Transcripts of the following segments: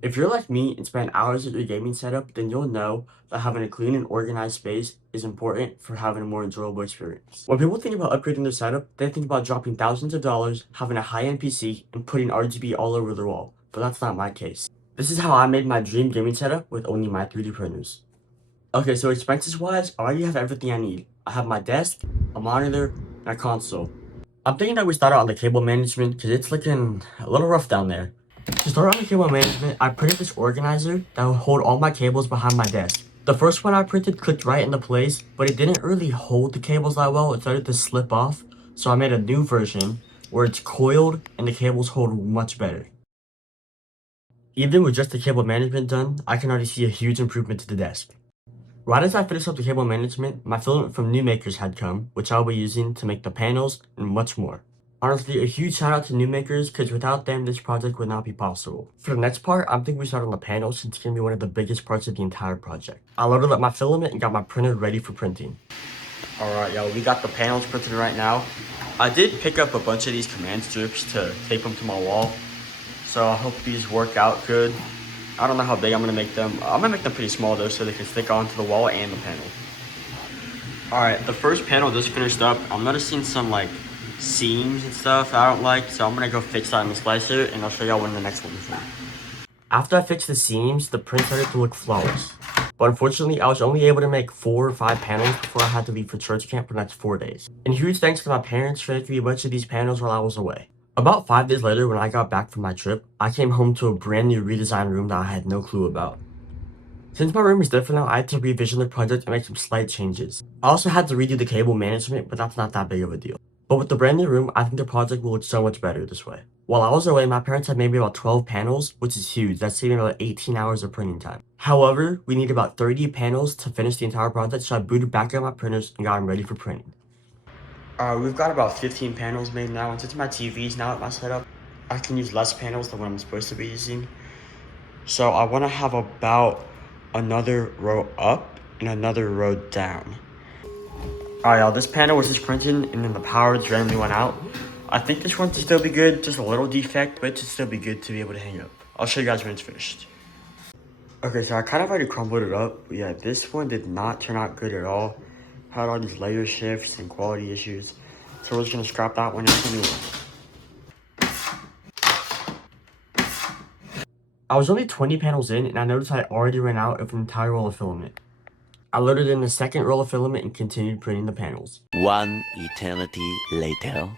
If you're like me and spend hours at your gaming setup, then you'll know that having a clean and organized space is important for having a more enjoyable experience. When people think about upgrading their setup, they think about dropping thousands of dollars, having a high-end PC, and putting RGB all over the wall, but that's not my case. This is how I made my dream gaming setup with only my 3D printers. Okay, so expenses-wise, I already have everything I need. I have my desk, a monitor, and a console. I'm thinking that we start out on the cable management because it's looking a little rough down there. To start on the cable management, I printed this organizer that will hold all my cables behind my desk. The first one I printed clicked right into place, but it didn't really hold the cables that well. It started to slip off, so I made a new version where it's coiled and the cables hold much better. Even with just the cable management done, I can already see a huge improvement to the desk. Right as I finished up the cable management, my filament from New Makers had come, which I'll be using to make the panels and much more. Honestly, a huge shout out to New Makers, because without them, this project would not be possible. For the next part, I'm thinking we start on the panels since it's going to be one of the biggest parts of the entire project. I loaded up my filament and got my printer ready for printing. Alright, y'all, we got the panels printed right now. I did pick up a bunch of these command strips to tape them to my wall, so I hope these work out good. I don't know how big I'm gonna make them. I'm gonna make them pretty small though so they can stick onto the wall and the panel. Alright, the first panel just finished up. I'm noticing some like seams and stuff I don't like, so I'm gonna go fix that in the slicer and I'll show y'all when the next one is done. After I fixed the seams, the print started to look flawless. But unfortunately, I was only able to make 4 or 5 panels before I had to leave for church camp for the next 4 days. And huge thanks to my parents for making me a bunch of these panels while I was away. About 5 days later, when I got back from my trip, I came home to a brand new redesigned room that I had no clue about. Since my room is different now, I had to revision the project and make some slight changes. I also had to redo the cable management, but that's not that big of a deal. But with the brand new room, I think the project will look so much better this way. While I was away, my parents had made me about 12 panels, which is huge. That's saving about 18 hours of printing time. However, we need about 30 panels to finish the entire project, so I booted back up my printers and got them ready for printing. We've got about 15 panels made now, and since my TV's now at my setup, I can use less panels than what I'm supposed to be using. So I want to have about another row up and another row down. Alright, y'all, this panel was just printing and then the power just randomly went out. I think this one should still be good, just a little defect, but it should still be good to be able to hang up. I'll show you guys when it's finished. Okay, so I kind of already crumbled it up, but yeah, this one did not turn out good at all. Had all these layer shifts and quality issues, so we're just gonna scrap that one and make a new one. I was only 20 panels in, and I noticed I already ran out of an entire roll of filament. I loaded in the second roll of filament and continued printing the panels. One eternity later.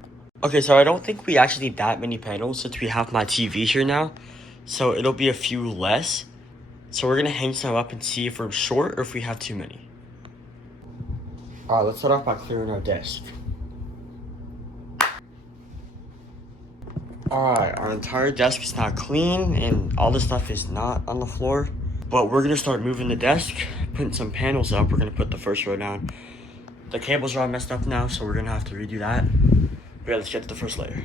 Okay, so I don't think we actually need that many panels since we have my TV here now, so it'll be a few less. So we're gonna hang some up and see if we're short or if we have too many. Alright, let's start off by clearing our desk. Alright, our entire desk is now clean and all the stuff is not on the floor. But we're gonna start moving the desk, putting some panels up. We're gonna put the first row down. The cables are all messed up now, so we're gonna have to redo that. But yeah, let's get to the first layer.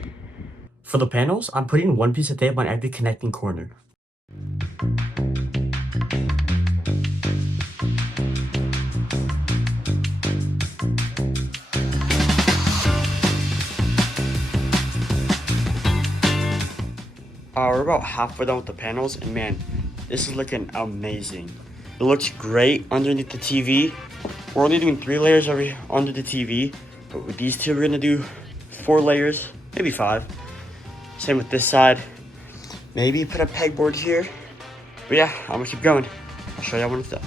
For the panels, I'm putting one piece of tape on every connecting corner. We're about halfway done with the panels, and man, this is looking amazing. It looks great underneath the TV. We're only doing 3 layers under the TV, but with these two, we're gonna do 4 layers, maybe 5. Same with this side. Maybe put a pegboard here. But yeah, I'm gonna keep going. I'll show y'all when it's done.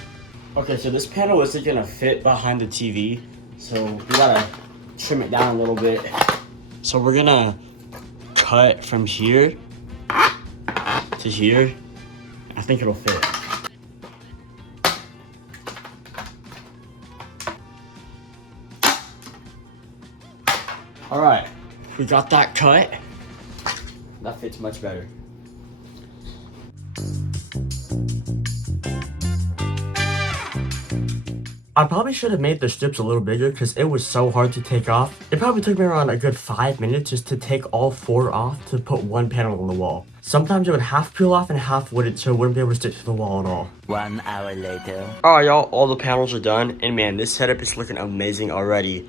Okay, so this panel isn't gonna fit behind the TV, so we gotta trim it down a little bit. So we're gonna cut from here to here. I think it'll fit. All right, we got that cut. That fits much better. I probably should have made the strips a little bigger because it was so hard to take off. It probably took me around a good 5 minutes just to take all 4 off to put one panel on the wall. Sometimes it would half peel off and half wouldn't, so it wouldn't be able to stick to the wall at all. 1 hour later. Alright y'all, all the panels are done, and man, this setup is looking amazing already.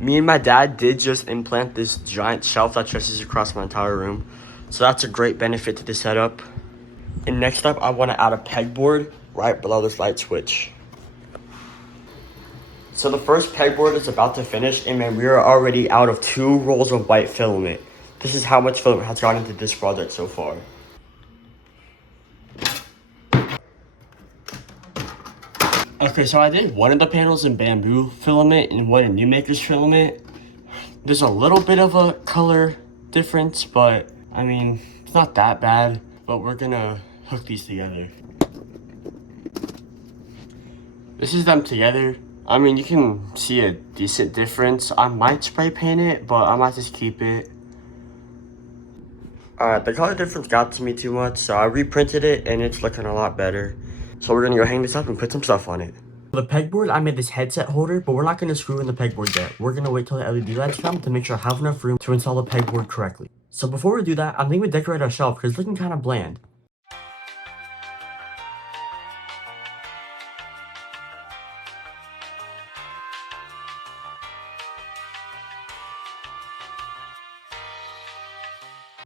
Me and my dad did just implant this giant shelf that stretches across my entire room, so that's a great benefit to the setup. And next up, I want to add a pegboard right below this light switch. So the first pegboard is about to finish, and man, we are already out of 2 rolls of white filament. This is how much filament has gone into this project so far. Okay, so I did one of the panels in bamboo filament and one in New Maker's filament. There's a little bit of a color difference, but I mean, it's not that bad. But we're gonna hook these together. This is them together. I mean, you can see a decent difference. I might spray paint it, but I might just keep it. Alright, the color difference got to me too much, so I reprinted it and it's looking a lot better. So we're gonna go hang this up and put some stuff on it. For the pegboard, I made this headset holder, but we're not gonna screw in the pegboard yet. We're gonna wait till the LED lights come to make sure I have enough room to install the pegboard correctly. So before we do that, I'm thinking we decorate our shelf because it's looking kind of bland.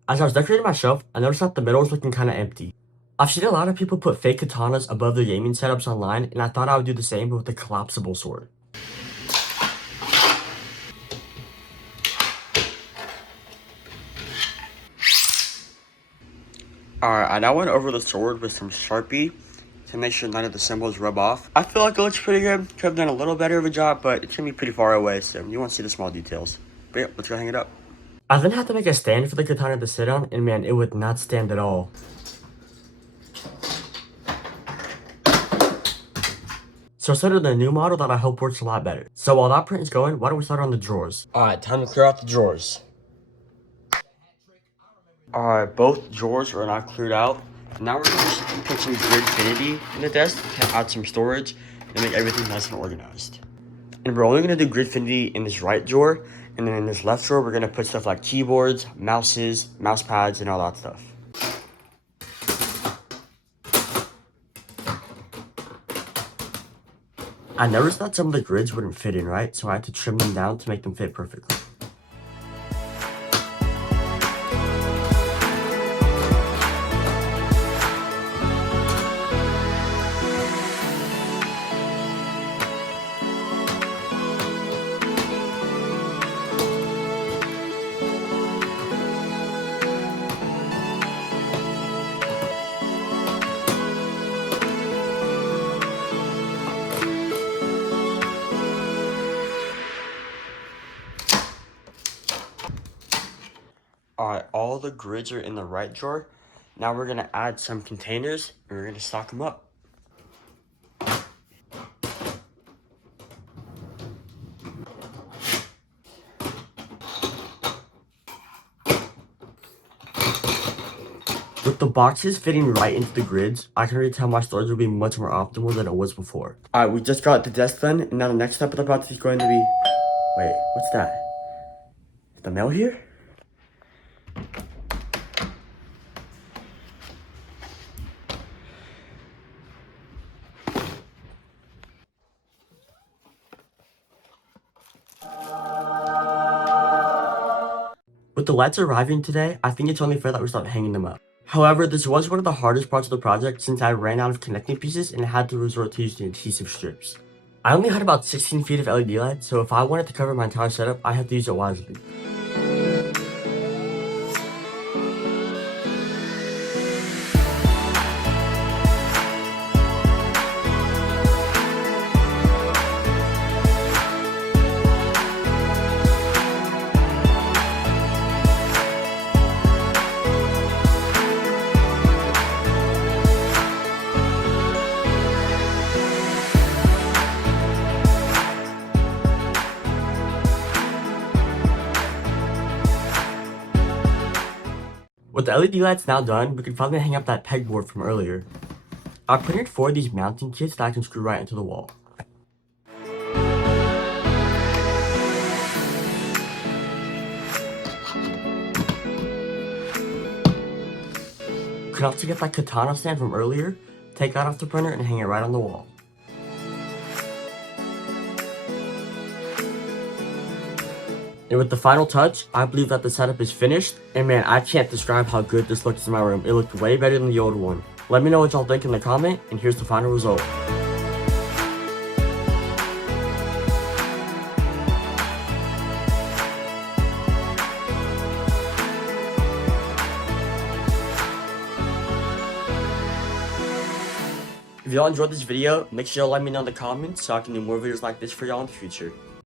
As I was decorating my shelf, I noticed that the middle was looking kind of empty. I've seen a lot of people put fake katanas above their gaming setups online, and I thought I would do the same but with a collapsible sword. Alright, I now went over the sword with some Sharpie to make sure none of the symbols rub off. I feel like it looks pretty good. Could have done a little better of a job, but it's gonna be pretty far away, so you won't see the small details. But yeah, let's go hang it up. I then had to make a stand for the katana to sit on, and man, it would not stand at all. So I started a new model that I hope works a lot better. So while that print is going, why don't we start on the drawers? Alright, time to clear out the drawers. Alright, both drawers are now cleared out. Now we're gonna just put some Gridfinity in the desk to add some storage and make everything nice and organized. And we're only gonna do Gridfinity in this right drawer, and then in this left drawer, we're gonna put stuff like keyboards, mouses, mouse pads, and all that stuff. I noticed that some of the grids wouldn't fit in right, so I had to trim them down to make them fit perfectly. Alright, all the grids are in the right drawer. Now we're gonna add some containers and we're gonna stock them up. With the boxes fitting right into the grids, I can already tell my storage will be much more optimal than it was before. Alright, we just got the desk done, and now the next step of the project is going to be... Wait, what's that? Is the mail here? With the lights arriving today, I think it's only fair that we start hanging them up. However, this was one of the hardest parts of the project since I ran out of connecting pieces and had to resort to using adhesive strips. I only had about 16 feet of LED light, so if I wanted to cover my entire setup, I had to use it wisely. With the LED lights now done, we can finally hang up that pegboard from earlier. I printed 4 of these mounting kits that I can screw right into the wall. You can also get that katana stand from earlier, take that off the printer and hang it right on the wall. And with the final touch, I believe that the setup is finished, and man, I can't describe how good this looks in my room. It looked way better than the old one. Let me know what y'all think in the comment, and here's the final result. If y'all enjoyed this video, make sure y'all let me know in the comments so I can do more videos like this for y'all in the future.